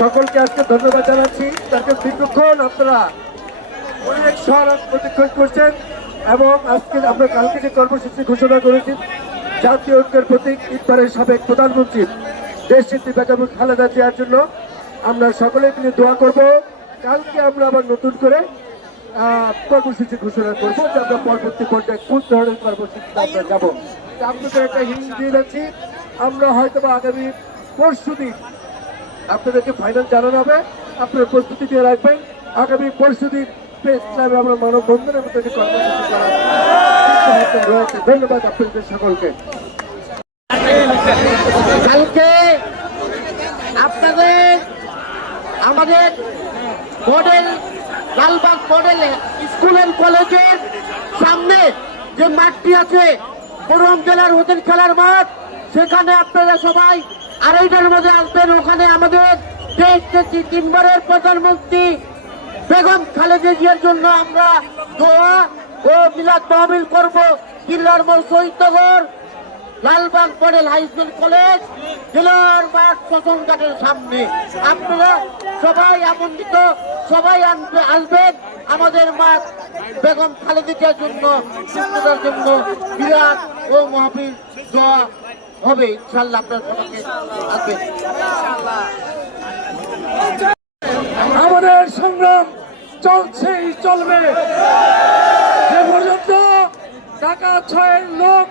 সকলকে আজকে ধন্যবাদ জানাচ্ছি। তাকে দীর্ঘক্ষণ আপনারা অনেক সরাস প্রতিক্ষণ করছেন এবং আজকে আমরা কালকে যে কর্মসূচি ঘোষণা করেছি জাতীয় ঐক্যের প্রতীক ইকবারের সাবেক প্রধানমন্ত্রী দেশনেত্রী বেগম খালেদা জিয়ার জন্য আমরা সকলে মিলে দোয়া করব। কালকে আমরা আবার নতুন করে কর্মসূচি ঘোষণা করবো যে আমরা পরবর্তী পর্যায়ে কোন ধরনের কর্মসূচিতে আমরা যাবো। আপনাদের একটা হিন্ট দিয়ে যাচ্ছি, আমরা হয়তো বা আগামী পরশুদিন আপনাদেরকে ফাইনাল জানানো হবে। আপনারা প্রস্তুতি দিয়ে রাখবেন। আগামী পরশুদিন প্রেস ক্লাবে আমরা মানববন্ধনের মতো একটি কর্মসূচি করার রয়েছে। ধন্যবাদ আপনাদের সকলকে। কালকে আপনাদের আমাদের model Lalbagh model school and কলেজের সামনে যে মাঠটি আছে বরুণ জেলার হোটেল খেলার মাঠ, সেখানে আপনারা সবাই 2:30টার মধ্যে আসবেন। ওখানে আমাদের দেশ নেত্রী 3বারের প্রধানমন্ত্রী বেগম খালেদা জিয়ার জন্য আমরা দোয়া ও মিলাদ মাহফিল করব। কিল্লার মোড় Shahidnagar Lalbagh model high school college জেলার মাঠ শ্মশান ঘাটের সামনে। আপনারা সবাই আমন্ত্রিত, সবাই আসবেন। আমাদের মাঠ বেগম খালেদা জিয়ার জন্য সুস্থতার জন্য মিলাদ ও মাহফিল দোয়া হবে ইনশাআল্লাহ। আপনার সবাইকে আসবেন। আমাদের সংগ্রাম চলছেই চলবে যে পর্যন্ত ঢাকা 6 লোক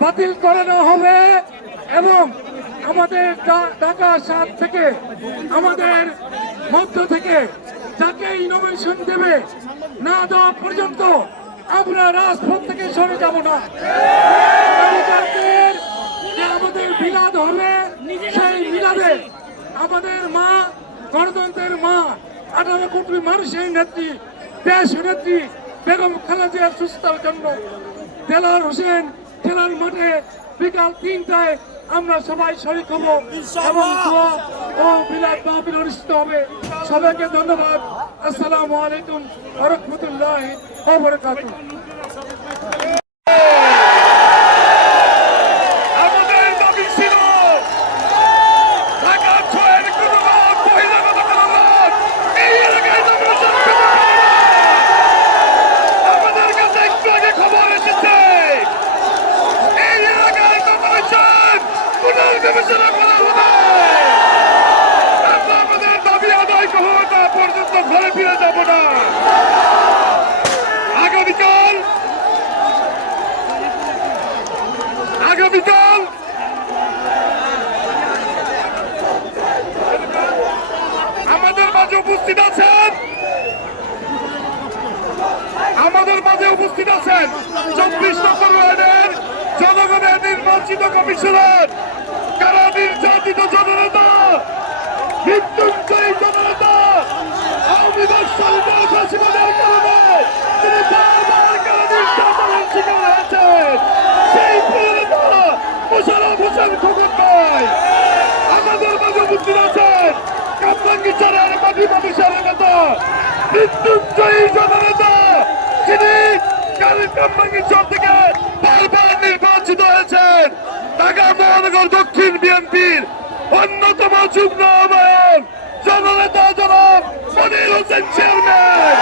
বাতিল করানো হবে এবং আমাদের ঢাকা 7 থেকে আমাদের মধ্য থেকে যাকে ইনোভেশন দেবে না দেওয়া পর্যন্ত আমরা রাজপথ থেকে সরে যাব না। যে আমাদের মিলাদ হবে, সেই মিলাদে আমাদের মা, গণতন্ত্রের মা, 18 কোটি মানুষের নেত্রী, দেশ নেত্রী বেগম খালেদা জিয়ার সুস্থতার জন্য দেলার হোসেন খেলার মাঠে বিকাল 3টায় আমরা সবাই শরীক হব এবং দোয়া ও মিলাদ মাহফিল অনুষ্ঠিত হবে। সবাইকে ধন্যবাদ। আসসালামু আলাইকুম ওয়া রাহমাতুল্লাহি ওয়া বারাকাতুহু। আমাদের দাবি আদায় হওয়া পর্যন্ত ঘরে ফিরে যাব না। আগামীকাল আমাদের মাঝে উপস্থিত আছেন 24 নম্বর ওয়ার্ডের জনগণের নির্বাচিত কমিশনার, কারা নির্যাতিত জননেতা, মৃত্যুঞ্জয়ী জননেতা, আওয়ামী লীগ সন্ত্রাসীদের কারণে তিনি বারবার কারা নির্যাতনের শিকার হয়েছেন, সেই নেতা মোশাররফ হোসেন খোকন ভাই আমাদের মাঝে উপস্থিত আছেন। কামরাঙ্গীরচরের মাটি মানুষের নেতা, মৃত্যুঞ্জয়ী জননেতা, যিনি কামরাঙ্গীরচর থেকে বারবার নির্বাচিত হয়েছেন, ঢাকা মহানগর দক্ষিণ বিএনপির অন্যতম যুগ্ম আহ্বায়ক জননেতা জনাব মনির হোসেন চেয়ারম্যান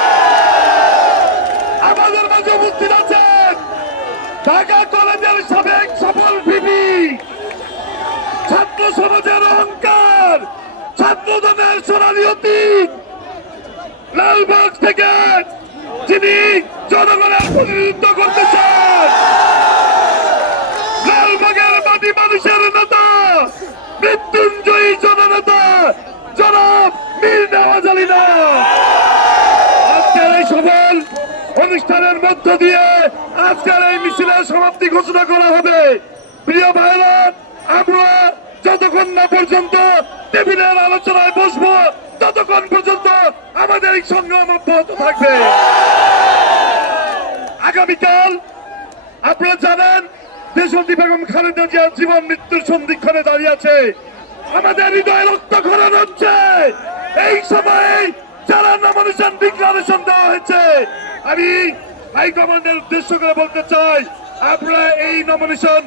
আমাদের মাঝে উপস্থিত আছেন। ঢাকা কলেজের সাবেক সফল ভিপি, ছাত্র সমাজের অহংকার, ছাত্রদলের সোনালী অতীত, লালবাগ থেকে যিনি জনগণের প্রতিনিধিত্ব করতেছেন, লালবাগের মাটি মানুষের নেতা, মৃত্যুঞ্জয়ী জননেতা জনাব মীর নওয়াজ আলী। আজকের এই সফল অনুষ্ঠানের মধ্য দিয়ে আজকের এই মিছিলের সমাপ্তি ঘোষণা করা হবে। প্রিয় ভাইরা, আমরা যতক্ষণ না পর্যন্ত টেবিলের আলোচনায় বসবো ততক্ষণ পর্যন্ত আমাদের এই সংগ্রাম অব্যাহত থাকবে। আগামীকাল আপনারা জানেন দেশনেত্রী বেগম খালেদা জিয়ার জীবন মৃত্যুর সন্ধিক্ষণে দাঁড়িয়ে আছে। আমাদের হৃদয়ে রক্তক্ষরণ হচ্ছে। এই সময়ে যারা নমিনেশন ডিক্লারেশন দেওয়া হয়েছে, আমি হাইকমান্ডের উদ্দেশ্য করে বলতে চাই, আপনারা এই নমিনেশন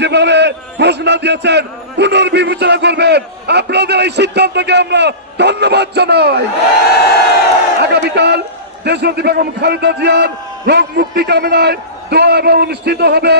যেভাবে ঘোষণা দিয়েছেন পুনর্বিবেচনা করবেন। আপনাদের এই সিদ্ধান্তকে আমরা ধন্যবাদ জানাই। আগামীকাল দেশনেত্রী বেগম খালেদা জিয়ার রোগ মুক্তি কামনায় দোয়া এবং অনুষ্ঠিত হবে।